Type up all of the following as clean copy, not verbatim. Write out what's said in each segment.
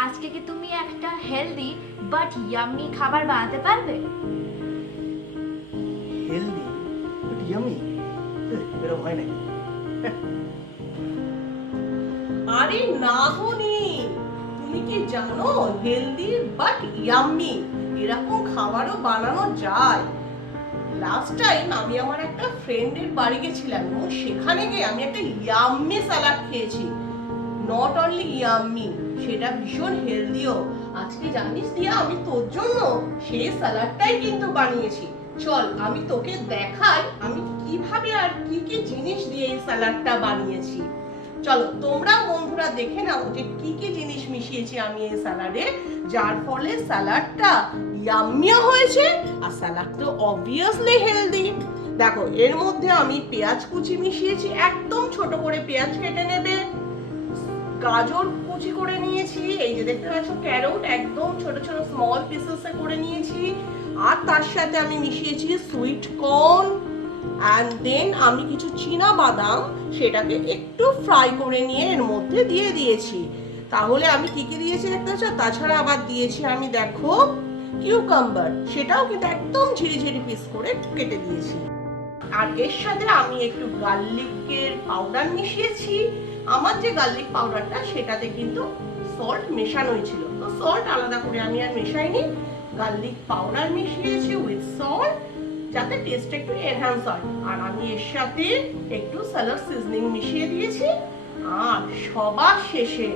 আজকে কি তুমি একটা হেলদি বাট ইয়াম্মি খাবার বানাতে পারবে? হেলদি বাট ইয়ামি, এরকম হয় নাকি? আরে না হনি, তুমি কি জানো হেলদি বাট ইয়াম্মি এরকম খাবারও বানানো যায়? লাস্ট টাইম আমি আমার একটা ফ্রেন্ডের বাড়ি গেছিলাম এবং সেখানে গিয়ে আমি একটা ইয়াম্মি সালাড খেয়েছি। নট অনলি ইয়াম্মি, সেটা ভীষণ হেলদিও। আজকে জানিস দিয়া আমি তোর জন্য সেই সালাডটাই কিন্তু বানিয়েছি। চল আমি তোকে দেখাই আমি কিভাবে আর কি কি জিনিস দিয়ে এই সালাডটা বানিয়েছি। চলো তোমরা বন্ধুরা দেখে নাও যে কি কি জিনিস মিশিয়েছি আমি এই সালাডে, যার ফলে সালাডটা ইয়াম্মিও হয়েছে আর সালাড তো অবভিয়াসলি হেলদি। দেখো এর মধ্যে আমি পেঁয়াজ কুচি মিশিয়েছি, একদম ছোট করে পেঁয়াজ কেটে নেবে। গাজর কুচি করে নিয়েছি, এই যে দেখতে পাচ্ছ ক্যারট একদম ছোট ছোট স্মল পিসেসে করে নিয়েছি। আর তার সাথে আমি মিশিয়েছি সুইট কর্ন, এন্ড দেন আমি কিছু চীনা বাদাম সেটাকে একটু ফ্রাই করে নিয়ে এর মধ্যে দিয়ে দিয়েছি। তাহলে আমি কি কি দিয়েছি দেখতে পাচ্ছ? তাছাড়া আবার দিয়েছি আমি দেখো কিউকাম্বার, সেটাও কিন্তু একদম ঝিরিঝিরি পিস করে কেটে দিয়েছি। আর এর সাথে আমি একটু গার্লিকের পাউডার মিশিয়েছি। আমার যে গার্লিক পাউডারটা সেটাতে কিন্তু সল্ট মেশানোই ছিল, তো সল্ট আলাদা করে আমি আর মেশাইনি। গার্লিক পাউডার মিশিয়েছি উইথ সল্ট, যাতে টেস্টটা একটু এনহ্যান্স হয়। আর আমি এর সাথে একটু স্যালাড সিজনিং মিশিয়ে দিয়েছি। আর সবার শেষে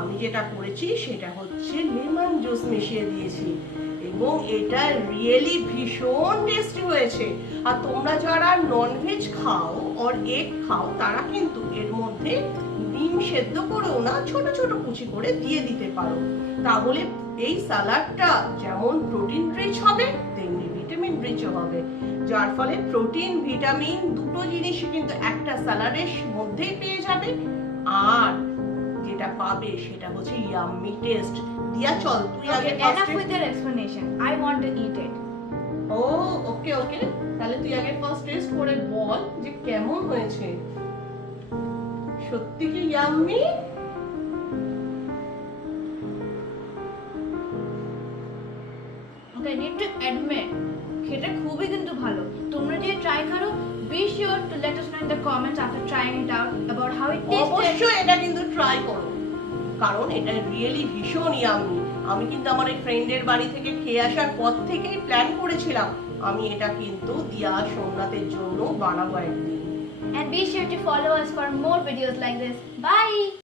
আমি যেটা করেছি সেটা হচ্ছে লেমন জুস মিশিয়ে দিয়েছি এবং এটা রিয়েলি ভীষণ টেস্টি হয়েছে। আর তোমরা যারা ননভেজ খাও আর এগ খাও তারা কিন্তু এর মধ্যে ডিম সেদ্ধ করেও না ছোট ছোট কুচি করে দিয়ে দিতে পারো। তাহলে এই সালাডটা যেমন প্রোটিন রিচ হবে তেমনি ভিটামিন রিচও হবে, যার ফলে প্রোটিন ভিটামিন দুটো জিনিসই কিন্তু একটা স্যালাডের মধ্যেই পেয়ে যাবে। আর যেটা পাবে সেটা হচ্ছে ইয়াম্মি টেস্ট। দিয়া চল তুই আগে Enough with your explanation. I want to eat it. ও ওকে ওকে, তাহলে তুই আগে ফার্স্ট টেস্ট করে বল যে কেমন হয়েছে। সত্যি কি yummy? Okay, I need to admit, খেতে খুবই কিন্তু ভালো। তোমরা যদি ট্রাই করো, be sure to let us know in the comments after trying it out about how it tasted. অবশ্যই এটা কিন্তু ট্রাই করো, কারণ এটা রিয়েলি ভীষণ ইয়াম্মি। আমি কিন্তু আমার এই ফ্রেন্ডের বাড়ি থেকে খেয়ে আসার পর থেকেই প্ল্যান করেছিলাম আমি এটা কিন্তু দিয়া সোমনাথের জন্য বানাবো একদিন। And be sure to follow us for more videos like this. Bye!